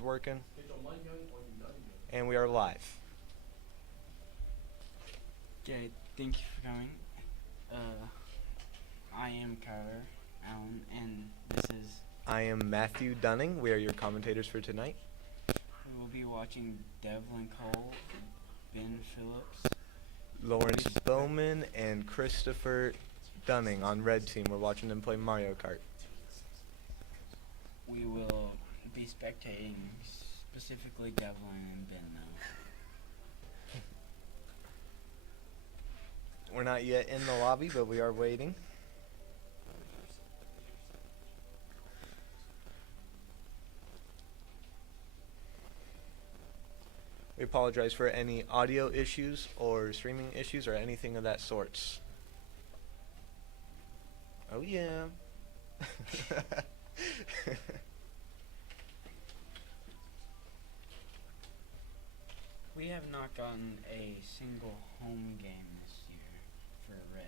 It's working. And we are live. Okay, thank you for coming. I am Kyler Allen, and this is. I am Matthew Dunning. We are your commentators for tonight. We will be watching Devlin Cole, Ben Phillips, Lawrence Bowman and Christopher Dunning on red team. We're watching them play Mario Kart. We will be spectating specifically Devlin and Ben though. We're not yet in the lobby, but we are waiting. We apologize for any audio issues or streaming issues or anything of that sorts. Oh yeah. We have not gotten a single home game this year for Red.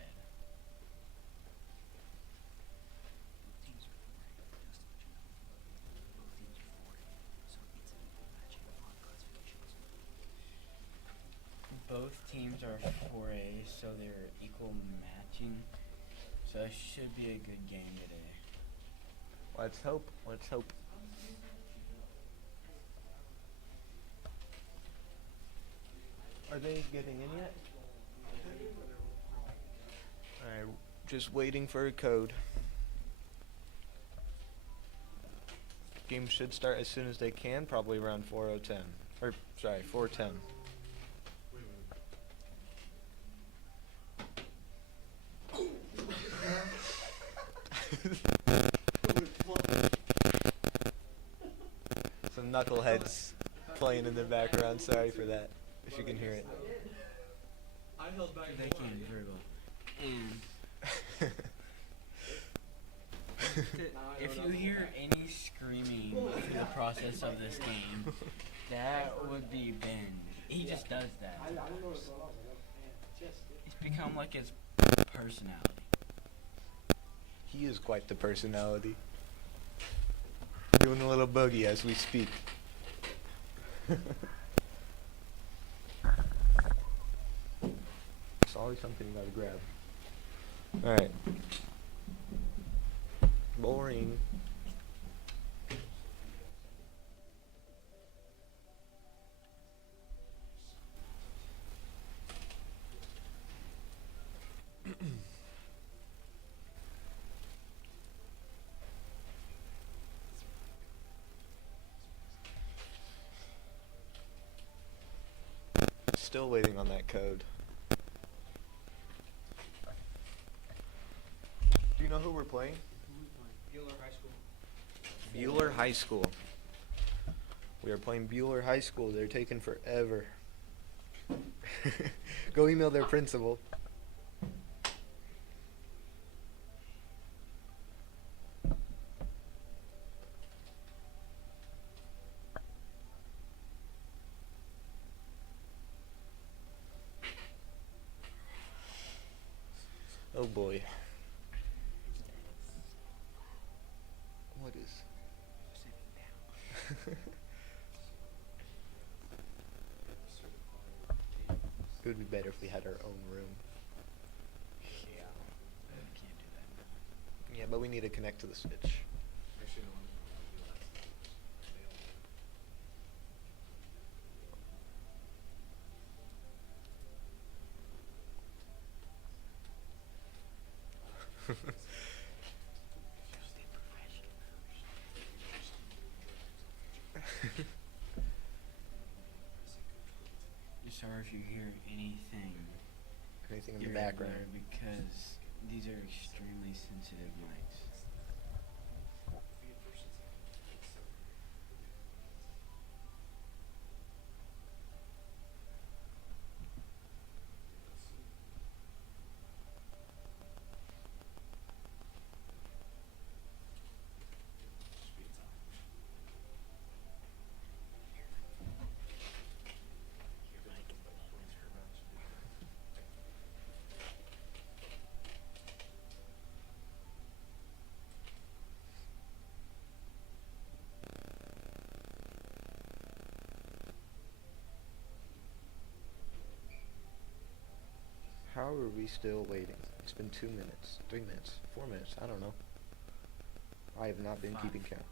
Both teams are 4A, so they're equal matching. So it should be a good game today. Let's hope. Let's hope. Are they getting in yet? Alright, just waiting for a code. Game should start as soon as they can, probably around 4:10. Or, sorry, 4:10. Some knuckleheads playing in the background. Sorry for that, if you can hear it. They can't dribble. And if you hear any screaming through the process of this game, that would be Ben. He just does that. It's become like his personality. He is quite the personality. Doing a little boogie as we speak. There's always something you gotta grab. Alright. Boring. Still waiting on that code. Do you know who we're playing? Bueller High School. Bueller High School. We are playing Bueller High School. They're taking forever. Go email their principal. Oh boy. What is? It would be better if we had our own room. Yeah. Can't do that. Yeah, but we need to connect to the switch. Sorry if you hear anything Anything in the here and background. there because these are extremely sensitive mics. are we still waiting? It's been 2 minutes, 3 minutes, 4 minutes, I don't know. I have not been keeping count.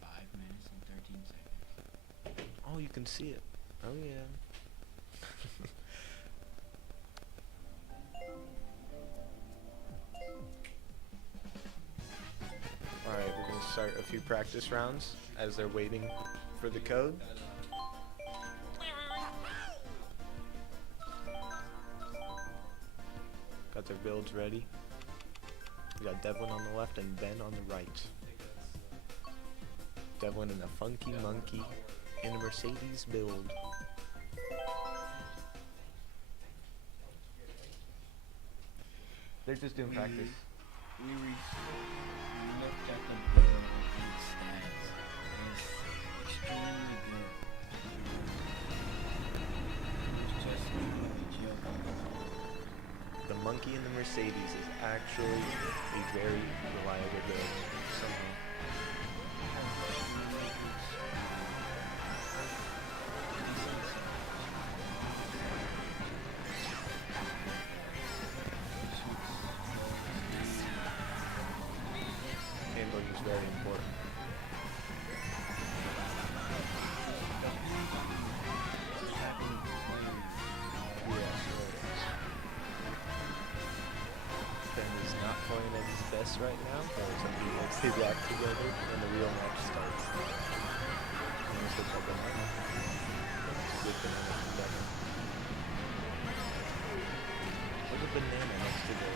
5 minutes and 13 seconds. Oh, you can see it. Oh, yeah. Alright, we're going to start a few practice rounds as they're waiting for the code. Got their builds ready. We got Devlin on the left and Ben on the right. Devlin in a funky monkey in a Mercedes build. They're just doing practice. We looked at the build and stats. It's extremely good. It's just a joke. The monkey in the Mercedes is actually a very reliable build somehow. Handling is very important. Ben is not playing at his best right now, but he makes his act together and the real match starts. Almost looks like a banana. It's a good banana from Devin. Look at banana next to the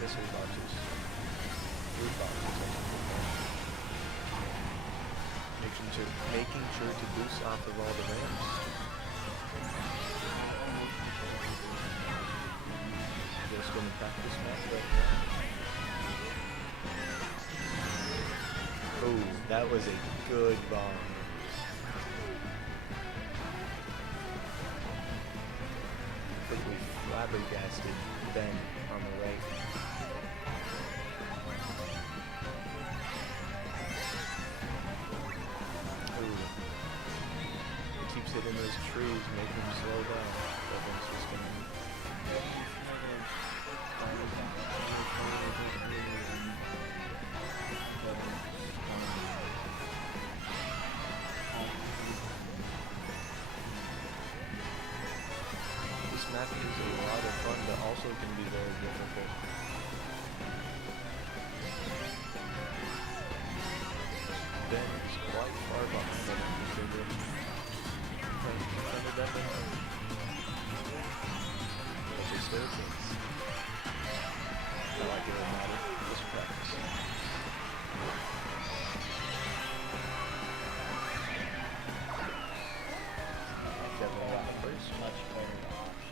missile boxes. Root boxes, I think they're called. Making sure to boost off of all the ramps. Just going to practice map right now. Oh, that was a good bomb. Quickly flabbergasted Ben on the right. Ooh. It keeps hitting those trees, making him slow down. Devin's just gonna... This map is a lot of fun, but also can be very difficult. Ben is quite far behind them in the figure. Trying to keep under Devin. But they still chance. I like it no matter. Just practice. Devin got the first. Much better option.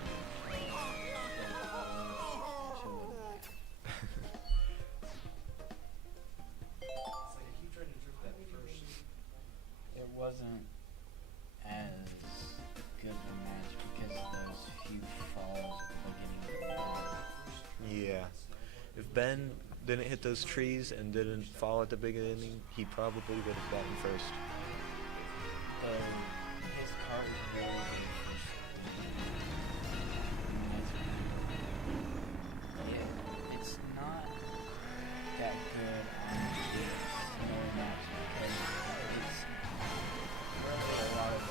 It's like I keep trying to drift that first. It wasn't as good of a match because of those few falls at the beginning of the game. Yeah. If Ben didn't hit those trees and didn't fall at the beginning, he probably would have gotten first. His car was really good. Yeah, it's not that good on this snow match because it's really a lot of.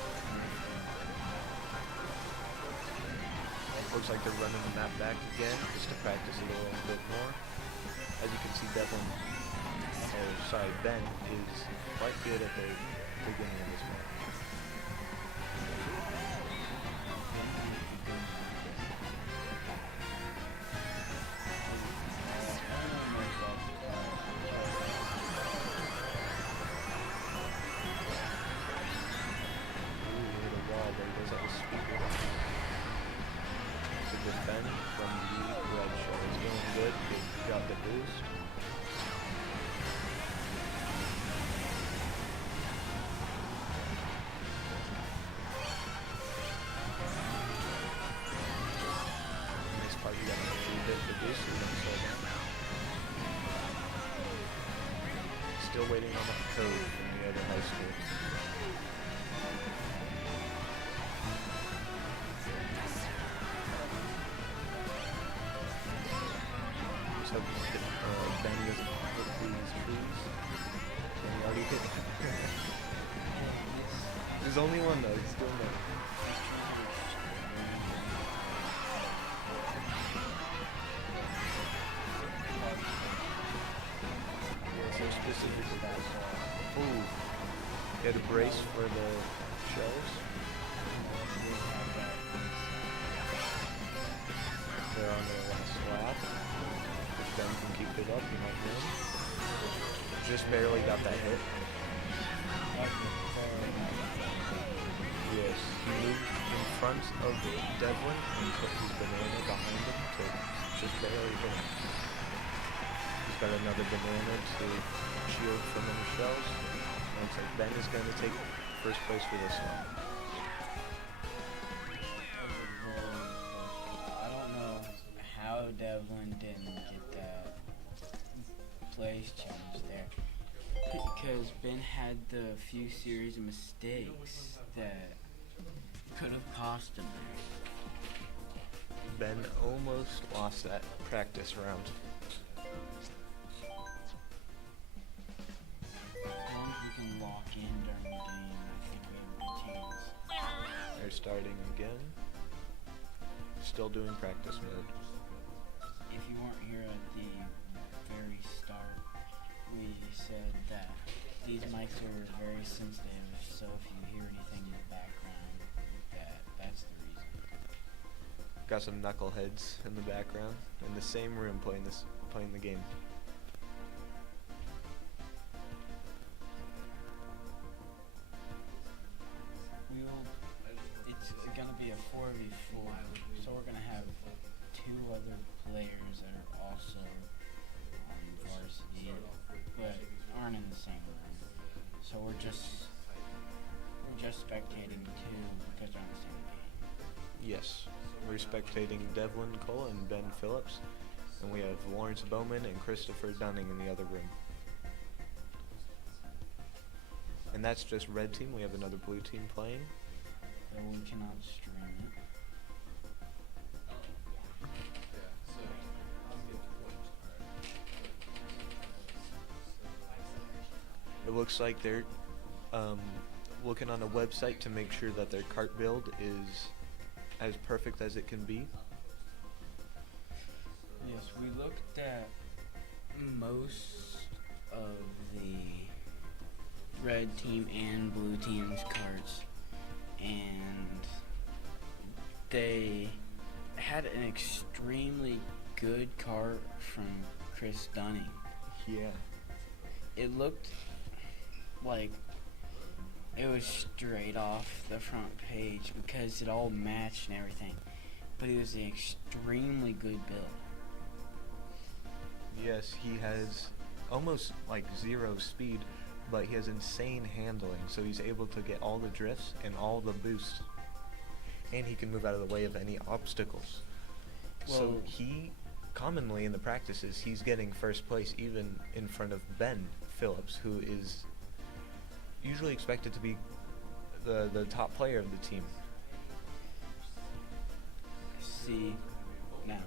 Looks like they're running the map back again, just to practice it a little bit more. As you can see, Ben is quite good at the beginning of this map. Ooh, he hit a wall, but he does have a speaker. It's a good Ben from the red show. It's going good. He got the boost. Nice part, you got a little bit of the boost, so you don't slow down. Still waiting on the code from the other high school. There's only one though. He's doing that. Yeah, so specifically that. Ooh. Get a brace for the shells. They're on their last lap. If Ben can keep it up, he might win. Just barely got that hit. Yes, he moved in front of Devlin and put his banana behind him to just barely hit him. He's got another banana to shield from any shells. And looks like Ben is going to take first place for this one. I don't know how Devlin didn't get that place change there. Because Ben had the few series of mistakes that could have cost him. Ben almost lost that practice round. As long as we can lock in during the game, I think we have a chance. They're starting again. Still doing practice mode. If you weren't here at the very start, we said that these mics are very sensitive, so if you hear anything in the background, that's the reason. Got some knuckleheads in the background in the same room playing the game. It's gonna be a 4v4, so we're gonna have two other players that are also on varsity, but aren't in the same room. So we're just spectating two because they're on the same game. Yes, we're spectating Devlin Cole and Ben Phillips, and we have Lawrence Bowman and Christopher Dunning in the other room. And that's just red team. We have another blue team playing. So we cannot stream it. It looks like they're looking on a website to make sure that their cart build is as perfect as it can be. Yes, we looked at most of the red team and blue team's carts, and they had an extremely good cart from Chris Dunning. Yeah. It looked like it was straight off the front page because it all matched and everything, but it was an extremely good build. Yes, he has almost like zero speed, but he has insane handling, so he's able to get all the drifts and all the boost. And he can move out of the way of any obstacles. So Well- he, commonly in the practices, he's getting first place even in front of Ben Phillips, who is usually expected to be the top player of the team. See, now,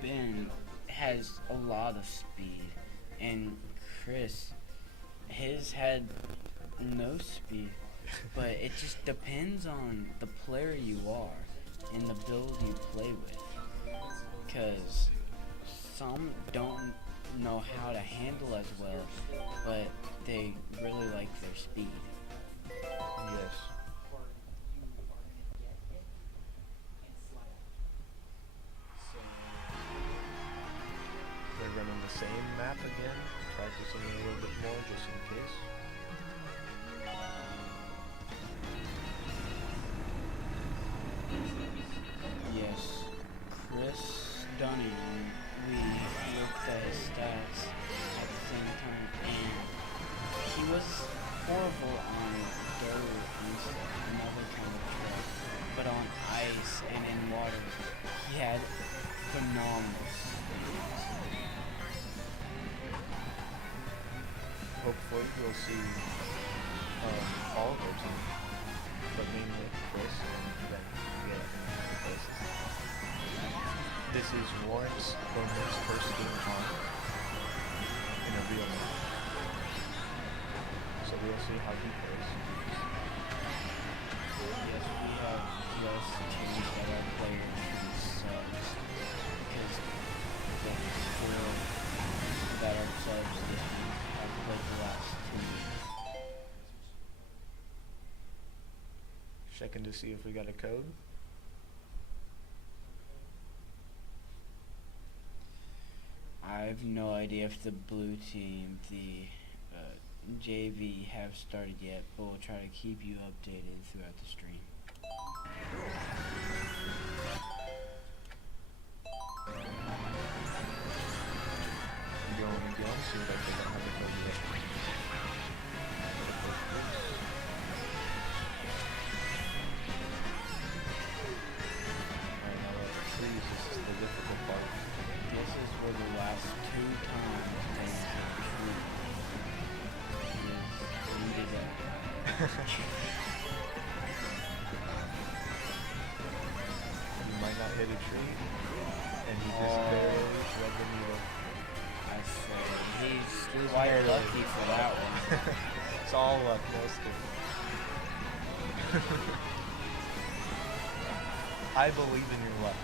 Ben has a lot of speed, and Chris, his had no speed, but it just depends on the player you are and the build you play with, because some don't know how to handle as well, but they really like their speed. Yes. They're running the same map again, practicing a little bit more just in case. Yes, Chris Dunning, we looked at his stats at the same time, and he was horrible on dirt and another kind of track, but on ice and in water, he had phenomenal speed. Hopefully we'll see all of our team, but mainly Chris and Ben get places. This is Lawrence Bowman's first game on in a real match. we'll see how he plays. Yes, we have just changed that our players should be subs because the 4 that are subs this week have played the last 2 weeks. Checking to see if we got a code. I have no idea if the blue team, the JV, have started yet, but we'll try to keep you updated throughout the stream. Going again, seems like they don't have a code yet. Alright, now let's see, this is the difficult part. This is where the last 2 times they hit true is needed up. You might not hit a tree, and you just barely thread the needle. I say he's quite lucky for that one. It's all luck, no skill. I believe in your luck.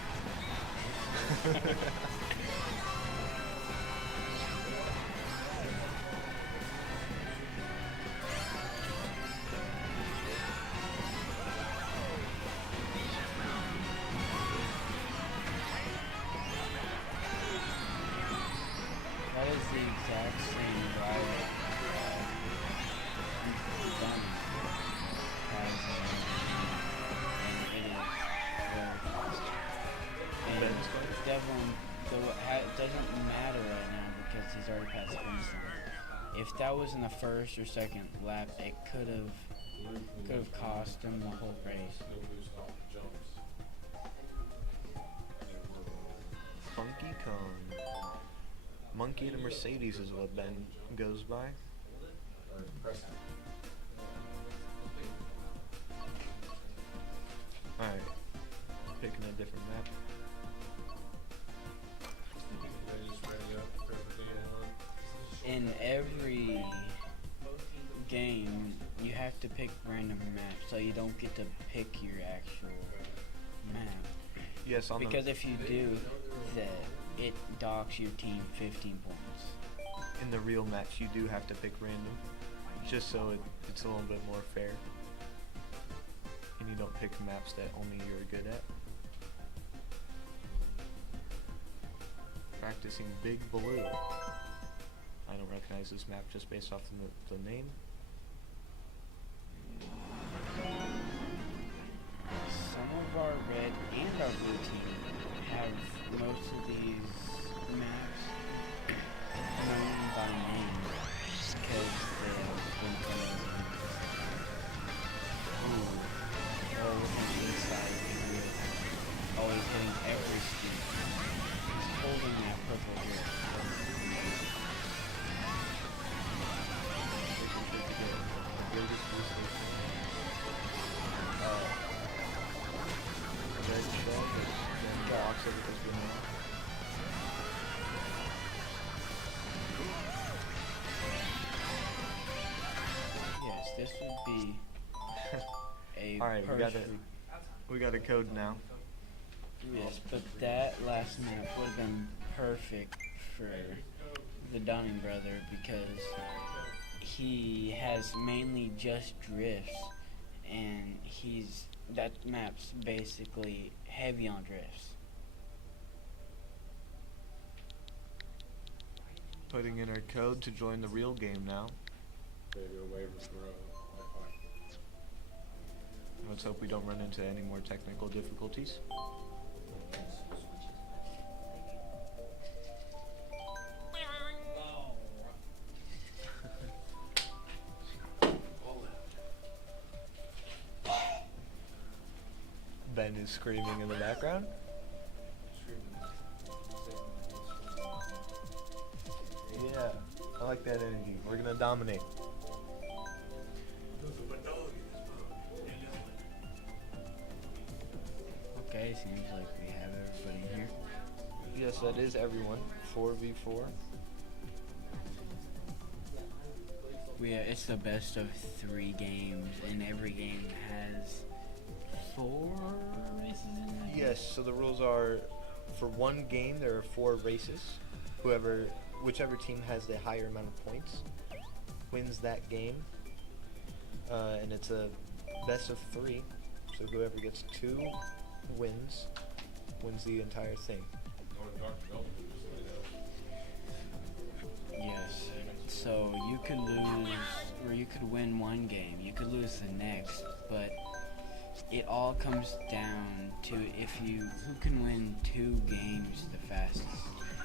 That is the exact same driver Dunn has, and it is very fast. And Devlin, it doesn't matter right now because he's already passed the finish line. If that was in the first or second lap, it could have cost him the whole race. Funky Kong. Monkey to Mercedes is what Ben goes by. Alright. Picking a different map. In every game, you have to pick random maps, so you don't get to pick your actual map. Yes, on Because if you do, it docks your team 15 points. in the real match you do have to pick random. Just so it's a little bit more fair. And you don't pick maps that only you're good at. Practicing Big Blue. I don't recognize this map just based off the name. Some of our red and our blue team have most of these maps known by name because they have been playing. Ooh, oh, with an inside here, always hitting every speed. He's holding that purple here. Red shell that blocks everything going on. Yes, this would be a Alright, perfect. we got a code now. Yes, but that last map would have been perfect for the Dunning brother because he has mainly just drifts, and that map's basically heavy on drifts. Putting in our code to join the real game now. Let's hope we don't run into any more technical difficulties. Ben is screaming in the background. Yeah, I like that energy. We're gonna dominate. Okay, seems like we have everybody here. Yes, that is everyone. 4v4. It's the best of 3 games, and every game has 4 races in it. Yes, so the rules are for one game there are 4 races. Whichever team has the higher amount of points wins that game. And it's a best of 3. So whoever gets 2 wins the entire thing. Yes. So you could lose, or you could win one game. You could lose the next, but it all comes down to who can win 2 games the fastest.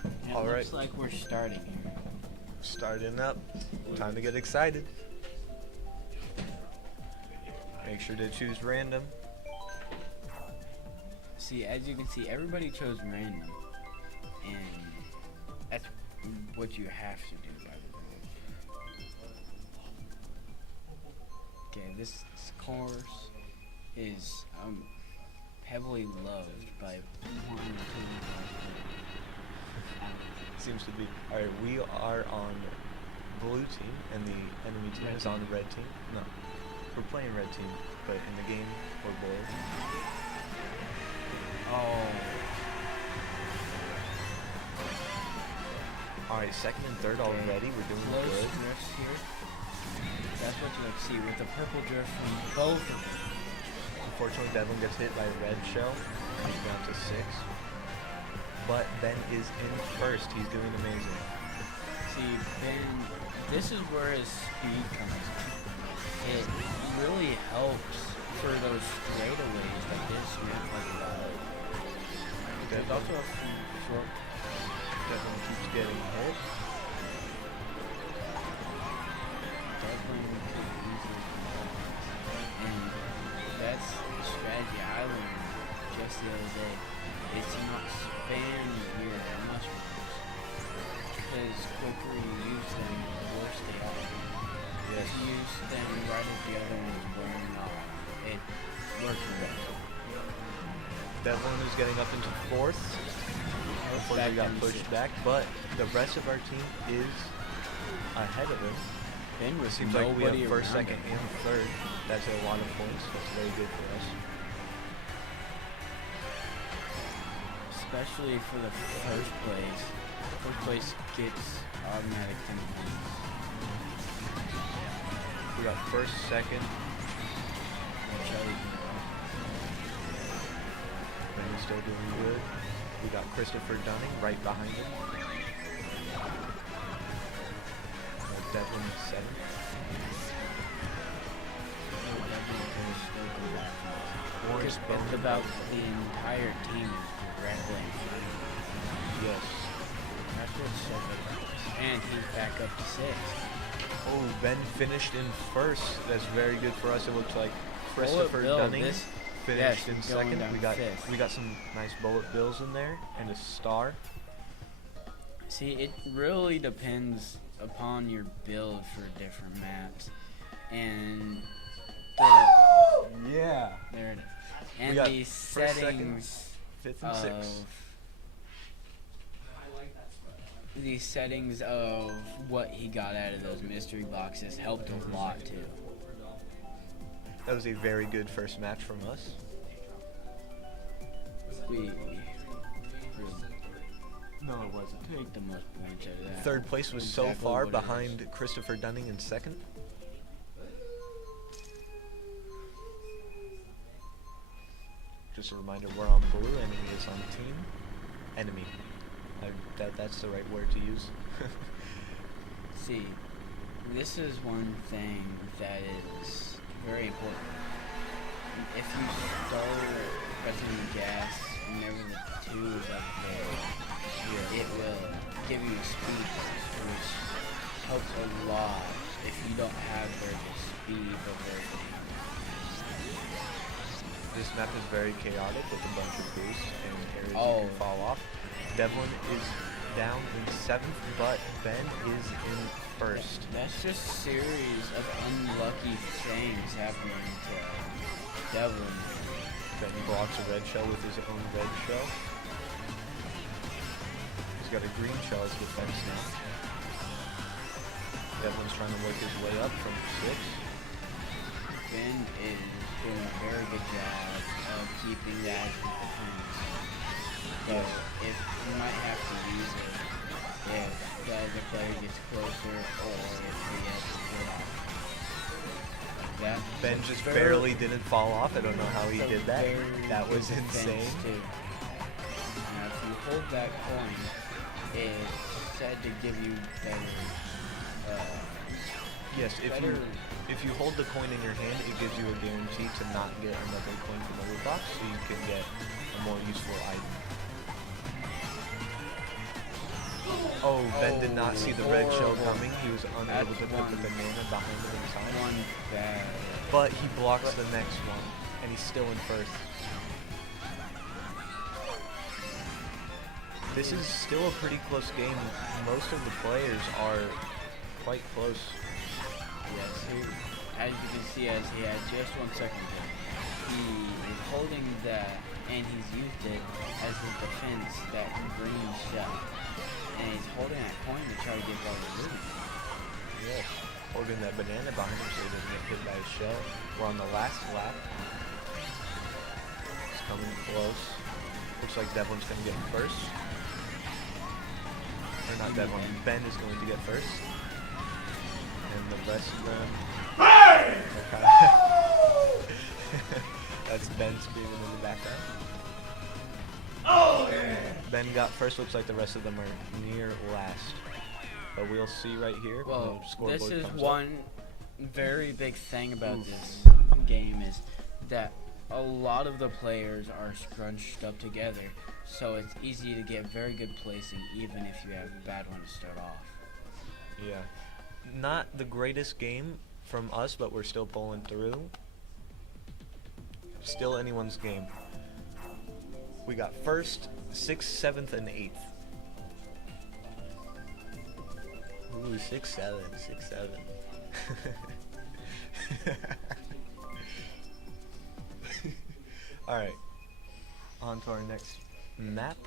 And it looks like we're starting here. Starting up. Time to get excited. Make sure to choose random. See, as you can see, everybody chose random, and that's what you have to do, by the way. Okay, this course is heavily loved by 1 or 2. Seems to be. Alright, we are on blue team, and the enemy team is on the red team. No, we're playing red team, but in the game, we're blue. Oh. Alright, second and third already. We're doing Close good. drifts here. That's what you like to see with the purple drift from both of them. Unfortunately, Devlin gets hit by a red shell, and he's down to 6. But Ben is in first. He's doing amazing. See, Ben, this is where his speed comes in. It really helps for those straightaways that this map like that. There's also a few short. Devlin keeps getting hit. Definitely could easily and that's the strategy I learned just the other day. Is to not spam your mushrooms, because quicker you use them, the worse they are. If you use them right as the other one's wearing off, it works better. Devlin is getting up into 4th. Unfortunately, got pushed back, but the rest of our team is ahead of him. Ben It was seems like we have nobody first, around second, him. and third. That's a lot of points. That's very good for us. Especially for the first place. First place gets automatic 10 points. We got first, second. Which And he's still doing good. We got Christopher Dunning right behind him. Devlin is 7th. Orange It's about the entire team is directly in front of him. Yes. That's what's so good about this. And he's back up to 6th. Oh, Ben finished in first. That's very good for us. It looks like Christopher Bullet Bill, Dunning this- finished yes, in going second. down We got fifth. some nice bullet bills in there and a star. See, it really depends upon your build for different maps. And Yeah. there it is. We And got the first, second, settings 5th and 6th. the settings of what he got out of those mystery boxes helped a lot too. That was a very good first match from us. We No, it wasn't. take the most points out of that. Third place was so Exactly far what it behind Christopher Dunning in second. Just a reminder, we're on blue, enemy is on team. Enemy. That's the right word to use. See, this is one thing that is very important. If you start pressing the gas whenever the 2 is up there, it will give you a speed boost, which helps a lot if you don't have very good speed or very good aim. This map is very chaotic with a bunch of boosts and areas you Oh. can fall off. Devlin is down in 7th, but Ben is in first. That's just a series of unlucky things happening to Devlin. Ben blocks a red shell with his own red shell. He's got a green shell as defense now. Devlin's trying to work his way up from 6. Ben is doing a very good job of keeping that defense. So if you might have to use it if the other player gets closer or if he has to get off. Like that. Ben So just very- barely didn't fall off. I don't know how he so did that. very That was good defense, insane. too. Now if you hold that coin, it's said to give you better Yes, if better you hold the coin in your hand, it gives you a guarantee to not get another coin from the loot box, so you can get a more useful item. Oh, Ben did not see the red shell horrible. coming. He was unable That's to put the one. banana behind him in time. one bad. But he blocks the next one, and he's still in first. This is still a pretty close game. Most of the players are quite close. Yes, here, as you can see, as he had just 1 second left, he is holding that, and he's used it as his defense, that green shell. And he's holding that coin to try to get all the loot. Yes. Holding that banana behind him so he doesn't get hit by a shell. We're on the last lap. It's coming close. Looks like Devlin's going to get first. Or not Devlin, Ben is going to get first. And the rest of them... That's Ben screaming in the background. Oh, yeah. Ben got first, looks like the rest of them are near last. But we'll see right here. Well, when the scoreboard this is comes one very big thing about this game is that a lot of the players are scrunched up together, so it's easy to get very good placing even if you have a bad one to start off. Yeah. Not the greatest game from us, but we're still pulling through. Still anyone's game. We got 1st, 6th, 7th, and 8th. Ooh, 6-7, 6-7. Alright. On to our next map.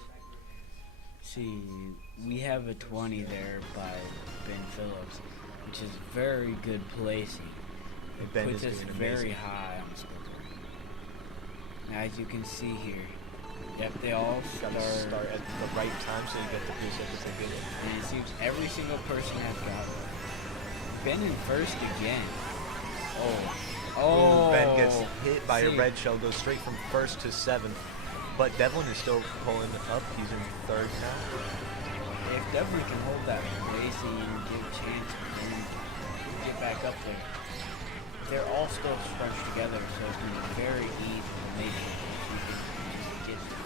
See, we have a 20 there by Ben Phillips, which is very good placing. It Ben puts is us doing very amazing. high on the scoreboard. Now, as you can see here, yep, they all Gotta start at the right time so you get the preset to take it. and it seems every single person has got it. Ben in first again. Oh, Ben gets hit by a see. red shell, goes straight from 1st to 7th. But Devlin is still pulling up. He's in 3rd now. If Devlin can hold that placing and give a chance for Ben to get back up there, they're all still scrunched together, so it's going to be very easy to make it if you can just get.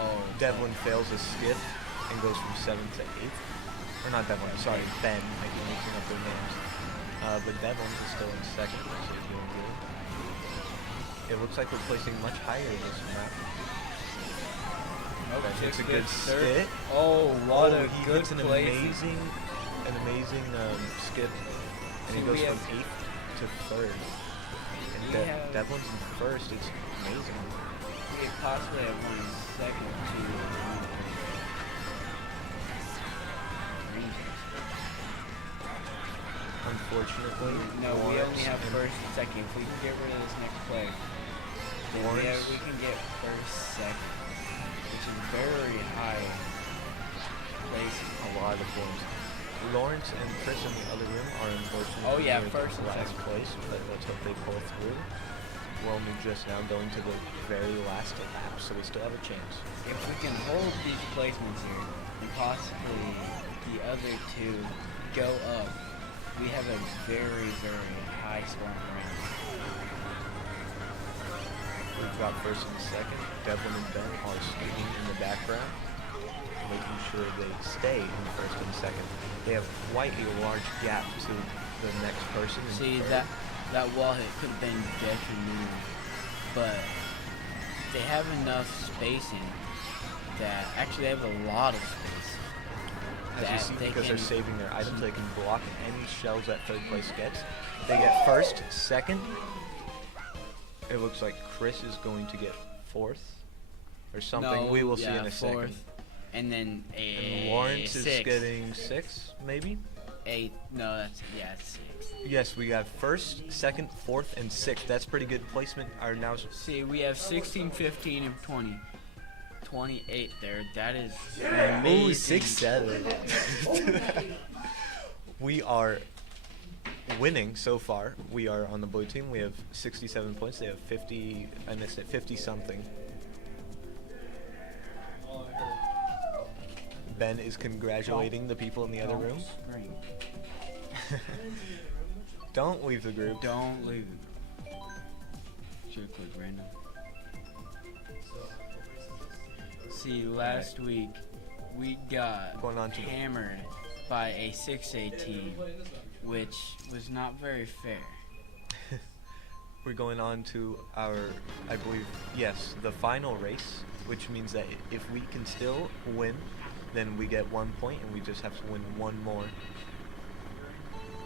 Oh, Devlin fails a skip and goes from 7th to 8th. Or not Devlin, sorry, Ben. I keep mixing up their names. But Devlin is still in 2nd, so he's doing good. It looks like we're placing much higher this map. nope, Ben hits a sixth, good fifth, third. skip. Oh, what a He good hits an placing. amazing skip. And he See, goes we from have- 8th to 3rd. And We have- Devlin's in 1st. It's amazing. We could possibly have one in second to Unfortunately, No, we Lawrence only have and first and second. If we can get rid of this next player, then Lawrence. we can get first, second, which is very high placing. a lot of points. Lawrence and Chris in the other room are unfortunately Oh, yeah, near first and last second. place, but let's hope they pull through. We're only just now going to the very last lap, so we still have a chance. If we can hold these placements here, and possibly the other two go up, we have a very, very high scoring round. We've got 1st and 2nd. Devlin and Ben are skating in the background, making sure they stay in 1st and 2nd. They have quite a large gap to the next person. in See, 3rd. that wall hit could have been detrimental, but they have enough spacing that actually they have a lot of space. As you that see, they because they're can- saving their items, they can block any shells that 3rd place gets. They get 1st, 2nd. It looks like Chris is going to get 4th or something. No, We will see yeah, in a fourth, second. and then And Lawrence is sixth. getting 6th, maybe? 8th. No, that's it's 6th. Yes, we got 1st, 2nd, 4th, and 6th. That's pretty good placement. Our now See, we have 16, 15, and 20. 28 there. That is Ooh, amazing. 6, 7. We are winning so far. We are on the blue team. We have 67 points. They have 50. I missed it. 50 something. Ben is congratulating the people in the other room. Scream. Don't leave the group. Don't leave it. Should've clicked random. See, last week we got Going on to the- hammered by a 6A team, which was not very fair. We're going on to our, I believe, yes, the final race, which means that if we can still win, then we get 1 point, and we just have to win one more.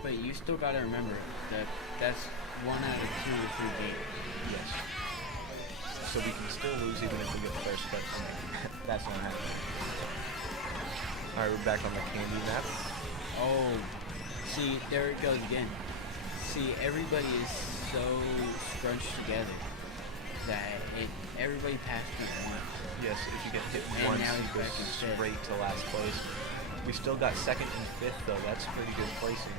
But you still gotta remember that that's 1 out of 2 or 3 games. Yes. So we can still lose even if we get first, but that's not happening. Alright, we're back on the candy map. Oh, see, there it goes again. See, everybody is so scrunched together that everybody passed it once. Yes, if you get hit And once, now you he's go back in fifth. straight to last place. We still got 2nd and 5th, though. That's pretty good placing.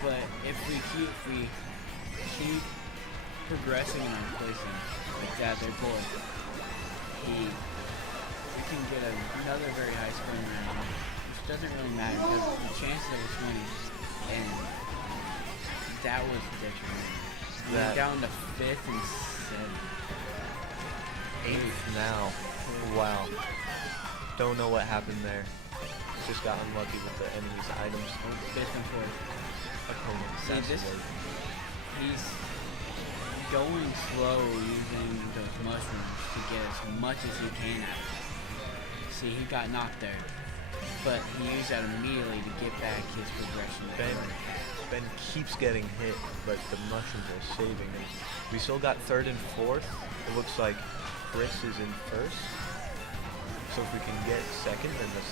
But if we keep progressing in our placing like that, their boy, we can get another very high scoring round, which doesn't really matter because the chances of us winning, and that was detrimental. We're down to 5th and 7th. 8th now. Wow. Don't know what happened there. Just got unlucky with the enemy's items. 5th and 4th. Opponents. See, That's this, the way. he's going slow using those mushrooms to get as much as he can out of it. See, he got knocked there, but he used that immediately to get back his progression. Ben keeps getting hit, but the mushrooms are saving him. We still got 3rd and 4th. It looks like Chris is in 1st. So if we can get 2nd, then the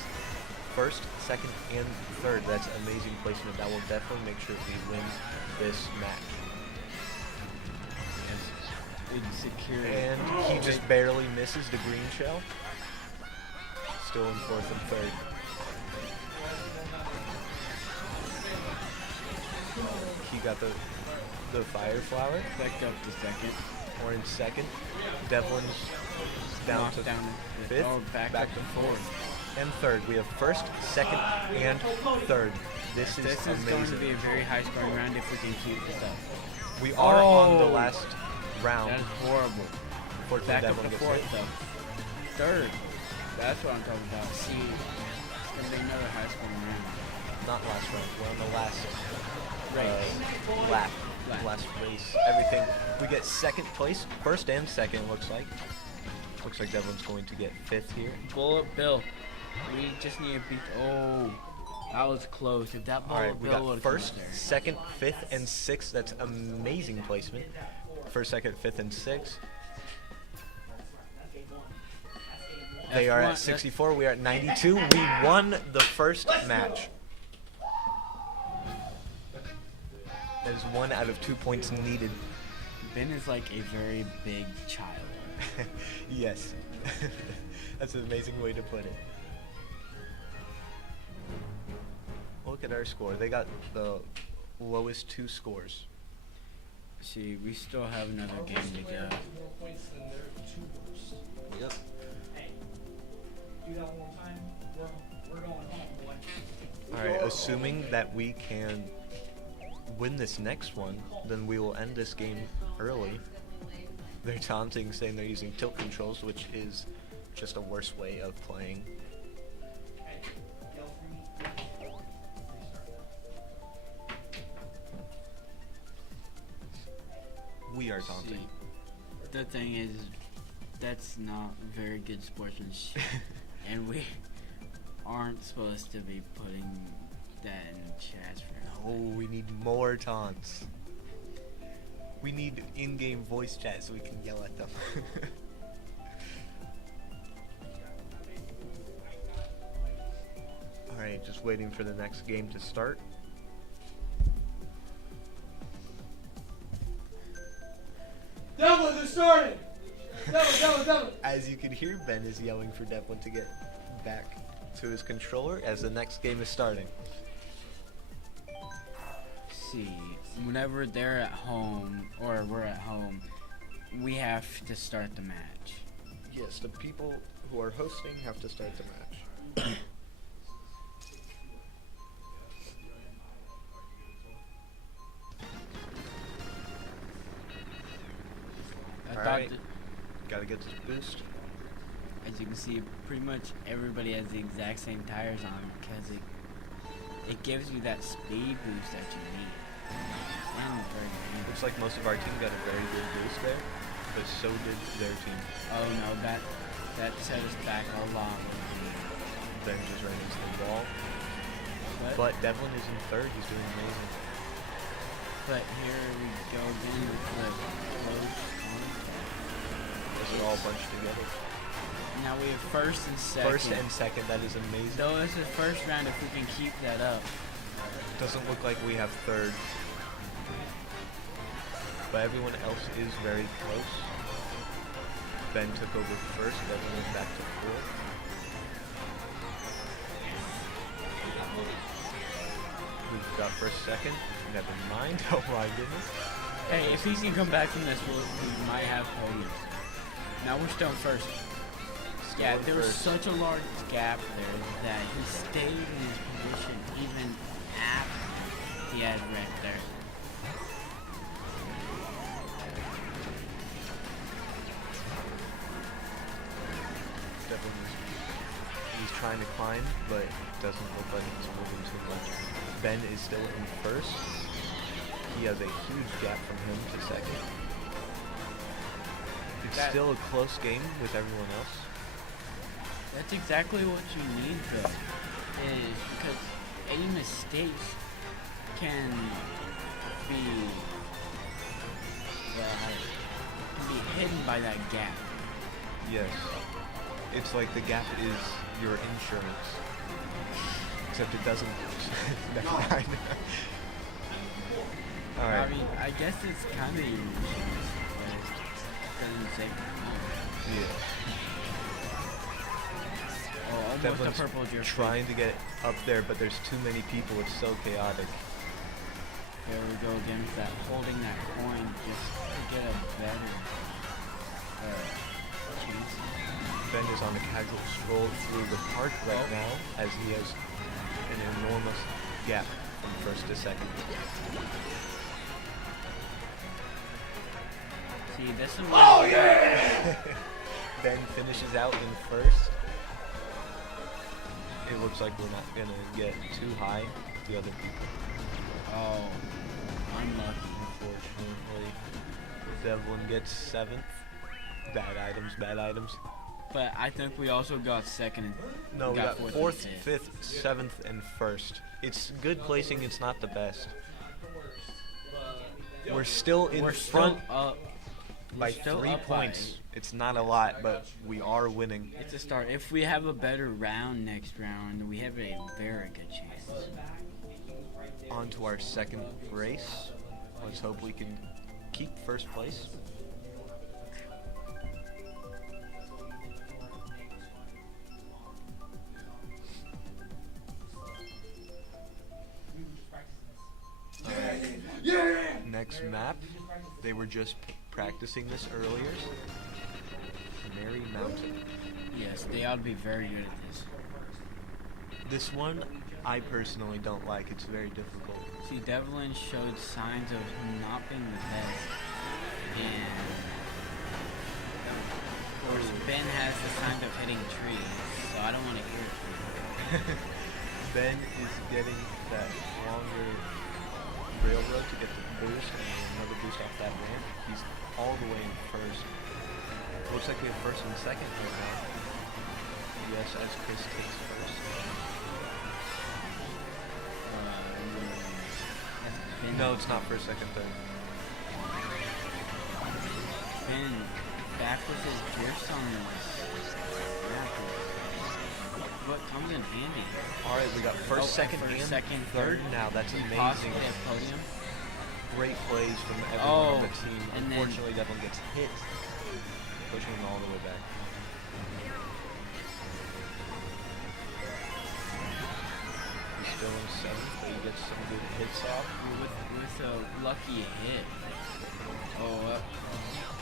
1st, 2nd, and 3rd, that's amazing placement. That will definitely make sure we win this match. Insecure. And he just barely misses the green shell. Still in 4th and 3rd. He got the fire flower. Backed up to 2nd. Or in 2nd. Devlin's down Knocked to down 5th. Oh, back back up to to 4th. And 3rd. We have 1st, 2nd, and 3rd. This is This is amazing. going to be a very high scoring round if we can keep this up. We are on the Oh! last round. That is horrible. Fortunately, Back up Devlin to gets 4th hit. though. 3rd. That's what I'm talking about. See, it's going to be another high scoring round. Not last round. We're on the last Race. lap. Lap. Last race. Everything. We get 2nd place. 1st and 2nd, looks like. Looks like Devlin's going to get 5th here. Bullet Bill. We just need to beat. Oh, that was close. If that Bullet Alright, we Bill got would have 1st, 2nd, 5th, and 6th. That's amazing placement. 1st, 2nd, 5th, and 6th. They are at 64. We are at 92. We won the first match. That is 1 out of 2 points needed. Ben is like a very big child. Yes. That's an amazing way to put it. Look at our score. They got the lowest 2 scores. See, we still have another game to go. More points than their 2 worst. Yep. Hey, do that one more time. We're going home, boy. Alright, assuming that we can win this next one, then we will end this game early. They're taunting, saying they're using tilt controls, which is just a worse way of playing. Hey, yell for me. We are taunting. See, the thing is, that's not very good sportsmanship, and we aren't supposed to be putting that in the chat for. Oh, we need more taunts. We need in-game voice chat so we can yell at them. Alright, just waiting for the next game to start. Devlin, they're starting! Devlin! As you can hear, Ben is yelling for Devlin to get back to his controller as the next game is starting. See, whenever they're at home or we're at home, we have to start the match. Yes, the people who are hosting have to start the match. Alright, gotta get to the boost. As you can see, pretty much everybody has the exact same tires on because it gives you that speed boost that you need. And very dangerous. Looks like most of our team got a very good boost there, but so did their team. Oh no, that set us back a lot. Ben just ran into the wall. But Devlin is in third, he's doing amazing. But here we go again with the close on. This is all bunched together. Now we have first and second. First and second, that is amazing. Though this is first round, if we can keep that up. Doesn't look like we have third. But everyone else is very close. Ben took over first, Devlin went back to fourth. We've got first, second. Never mind. Oh my goodness. Hey, if he can come back from this, we might have podiums. Now we're still in first. Yeah, there was such a large gap there that he stayed in his position even after he had wrecked there. He's trying to climb, but it doesn't look like he's moving too much. Ben is still in first. He has a huge gap from him to second. It's still a close game with everyone else. That's exactly what you need though, is because any mistakes can be hidden by that gap. Yes. It's like the gap is your insurance. Except it doesn't. Never mind. Alright. I mean, I guess it's kind of your insurance, but it doesn't say. Yeah. Oh, almost Devlin's a purple jersey. trying to get up there, but there's too many people. It's so chaotic. There we go again with that, holding that coin just to get a better chance. Ben is on a casual stroll through the park right now, as he has an enormous gap from first to second. See, this is Oh yeah! Ben finishes out in first. It looks like we're not gonna get too high with the other people. Oh, unlucky. Unfortunately, Devlin gets seventh. Bad items. But I think we also got second and No, we got fourth, and fifth, seventh, and first. It's good placing. It's not the best. We're still in front by 3 points. It's not a lot, but we are winning. It's a start. If we have a better round next round, we have a very good chance. On to our second race. Let's hope we can keep first place. Next map, they were just practicing this earlier. Mary Mountain. Yes, they ought to be very good at this. This one, I personally don't like. It's very difficult. See, Devlin showed signs of not being the best, and of course Ben has the signs of hitting trees, so I don't want to hear it from him. Ben is getting that longer railroad to get the boost, and another boost off that ramp. He's all the way in first. Looks like we have first and second right now. Yes, as Chris takes first. No, it's not first, second, third. Ben back with his drifts on this. What comes in handy? Alright, we got first, second, and second, third now. That's amazing. Possibly a podium. great plays from everyone on the Oh, team. and then- Unfortunately, Devlin gets hit, pushing him all the way back. He's still in seventh, but he gets some good hits off. with a lucky hit. Oh,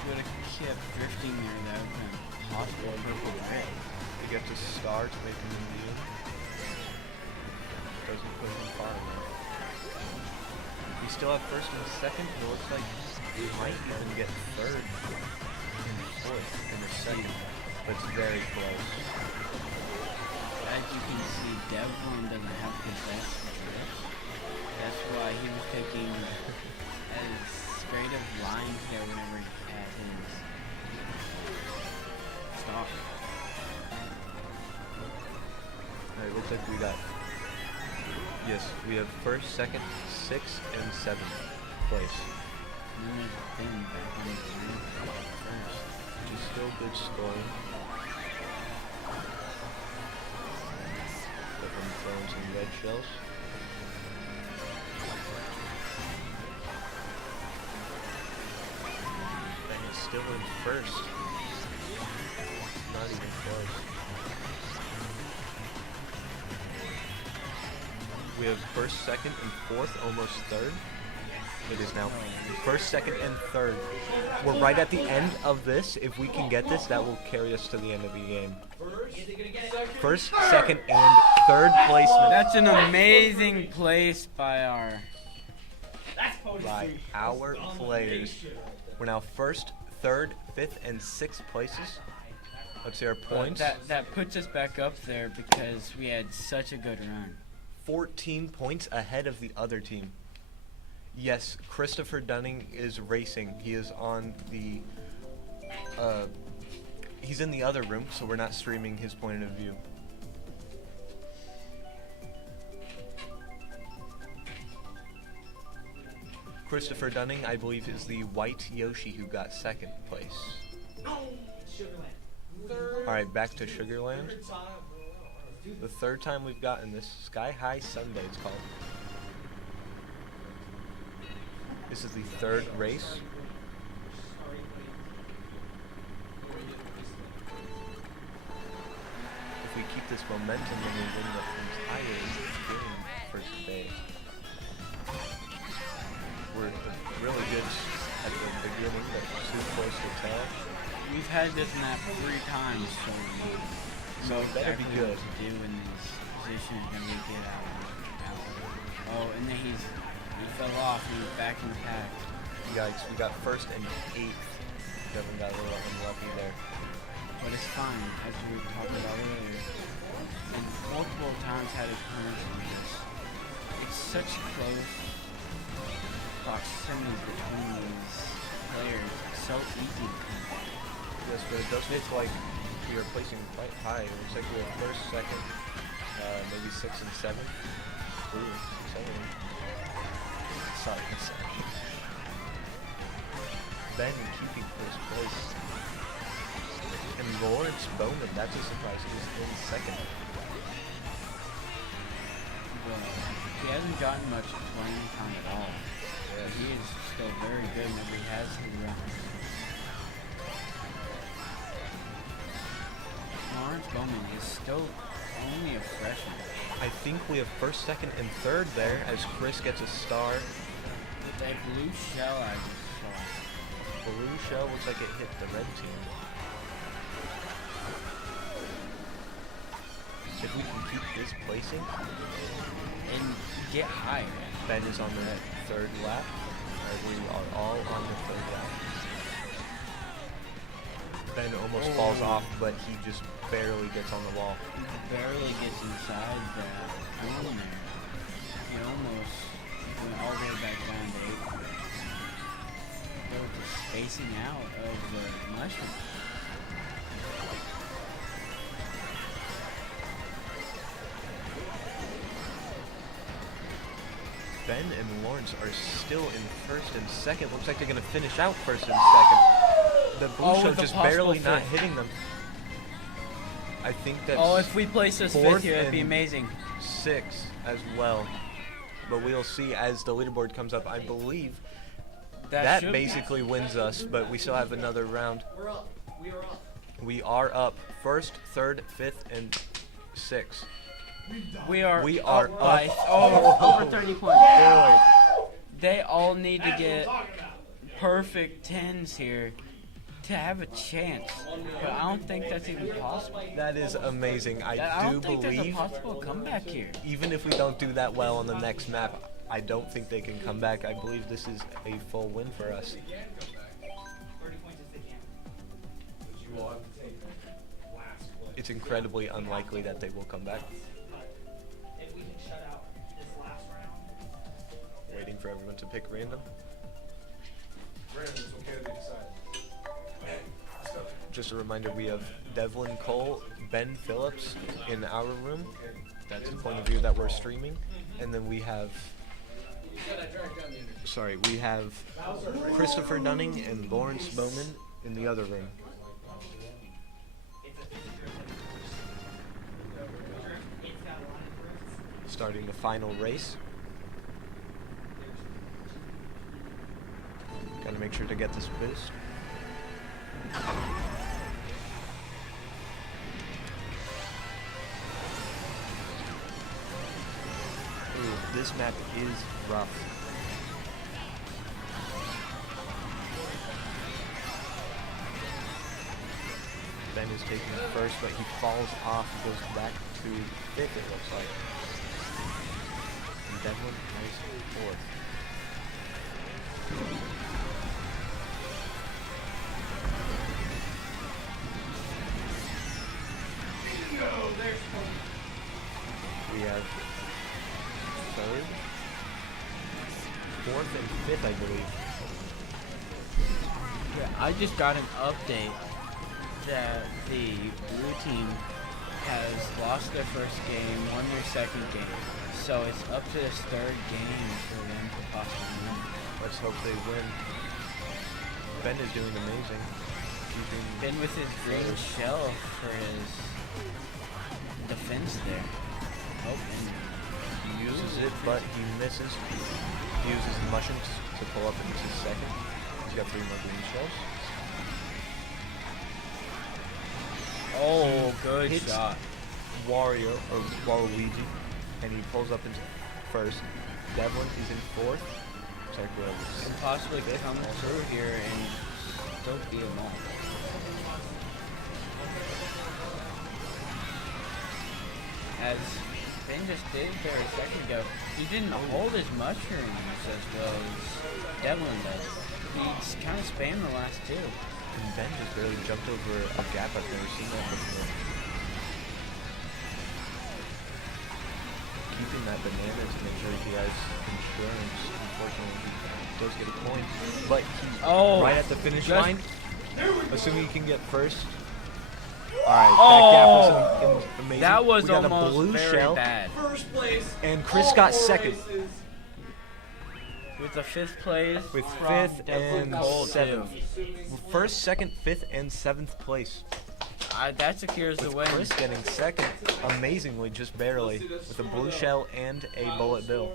would have kept drifting there. That would have been possible. Purple red. He gets a star to make him immune. Doesn't put him far enough. We still have first and second, and it looks like we might even get third and fourth in the second, but it's very close. As you can see, Devlin doesn't have the best drift. That's why he was taking as straight of lines there whenever he had his stop. Alright, looks like we got, yes, we have first, second, sixth, and seventh place, And then there's Ben back on the first. which is still good scoring. But then throwing some red shells. And he's still in first. Not even close. We have first, second, and fourth, almost third. It is now first, second, and third. We're right at the end of this. If we can get this, that will carry us to the end of the game. First, second, and third placement That's an amazing place by our. by our players. We're now first, third, fifth, and sixth places. Let's see our points. That puts us back up there because we had such a good run. 14 points ahead of the other team. Yes, Christopher Dunning is racing. He is on the, he's in the other room, so we're not streaming his point of view. Christopher Dunning, I believe, is the white Yoshi who got second place. Alright, back to Sugarland. The third time we've gotten this. Sky High Sunday, it's called. This is the third race. If we keep this momentum, then we win the entire game for today. We're really good at the beginning, but too close to tell. We've had this map 3 times, so it better be exactly good. what to do in these positions when we get out. Oh, and then he fell off. He was back in the pack. Yikes, we got first and eighth. Devin got a little unlucky there. But it's fine, as we were talking about earlier. And multiple times had occurrence in this. It's such close proximity between these players. It's so easy to come. Yes, but it does look like we are placing quite high. It looks like we have first, second, maybe sixth and seventh. Ooh, seven. Sorry, sorry. Ben keeping first place. And Lawrence Bowman, that's a surprise, is in second. Well, he hasn't gotten much playing time at all. But he is still very good whenever he has the run. Lawrence Bowman is still only a freshman. I think we have first, second, and third there as Chris gets a star. With that blue shell I just saw. Blue shell looks like it hit the red team. If we can keep this placing, And get higher. Ben is on the third lap. We are all on the third lap. Ben almost falls off, but he just barely gets on the wall. He barely gets inside that corner there. He almost went all the way back down to 8th. They were just spacing out of the mushroom. Ben and Lawrence are still in first and second. Looks like they're going to finish out first and second. The blue shell with the just possible barely not fifth. hitting them. I think that's Oh, if we place this fourth fifth here, that'd be and amazing. sixth as well. But we'll see as the leaderboard comes up. I believe That should- basically wins us, but we still have another round. We're up. We are up. We are up first, third, fifth, and sixth. We are up by Over 30 points. Boy, They all need to That's what I'm get talking about. perfect 10s here to have a chance. But I don't think that's even possible. that is amazing. I I do don't think there's a believe, possible comeback here. even if we don't do that well on the next map, I don't think they can come back. I believe this is a full win for us. 30 points if they can. It's incredibly unlikely that they will come back. But if we can shut out this last round, Waiting for everyone to pick random. Just a reminder, we have Devlin Cole, Ben Phillips in our room. That's the point of view that we're streaming. And then we have... Sorry, we have Christopher Dunning and Lawrence Bowman in the other room. Starting the final race. Gotta make sure to get this boost. Ooh, this map is rough. Ben is taking it first, but he falls off, goes back to fifth, it looks like. And Devlin has fourth. We have third, fourth, and fifth, I believe. Yeah, I just got an update that the blue team has lost their first game, won their second game. So it's up to this third game for them to possibly win. Let's hope they win. Ben is doing amazing. Keeping Ben with his green shell for his defense there. Oh, and He uses it, but he misses. He uses the mushrooms to pull up into second. He's got 3 more green shells. oh, good Hits shot. Wario, or Waluigi, and he pulls up into first. Devlin is in fourth. And possibly come through here and still beat them all. As Ben just did there a second ago, he didn't hold his mushrooms as well as Devlin does. He's kind of spammed the last two. And Ben just barely jumped over a gap. I've never seen that before. Keeping that banana to make sure he has insurance. Unfortunately, he does get a coin. But he, right at the finish line, assuming he can get first. Alright, that gap was amazing. That was we got almost a blue very shell, bad. first place. and Chris got second. With the fifth place, With from fifth Devlin and Cole, seventh. too. First, second, fifth, and seventh place. That secures the With win. Chris getting second, amazingly, just barely, with a blue shell and a bullet bill.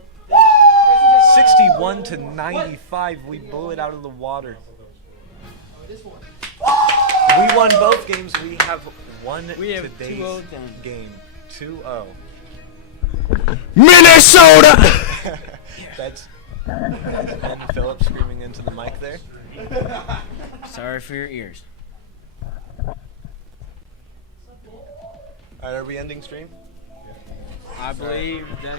61 to 95, we blew it out of the water. We won both games. We have won We have today's 2-0 then. game. 2-0. Minnesota! That's Ben Phillips screaming into the mic there. Sorry for your ears. Alright, are we ending stream? I believe that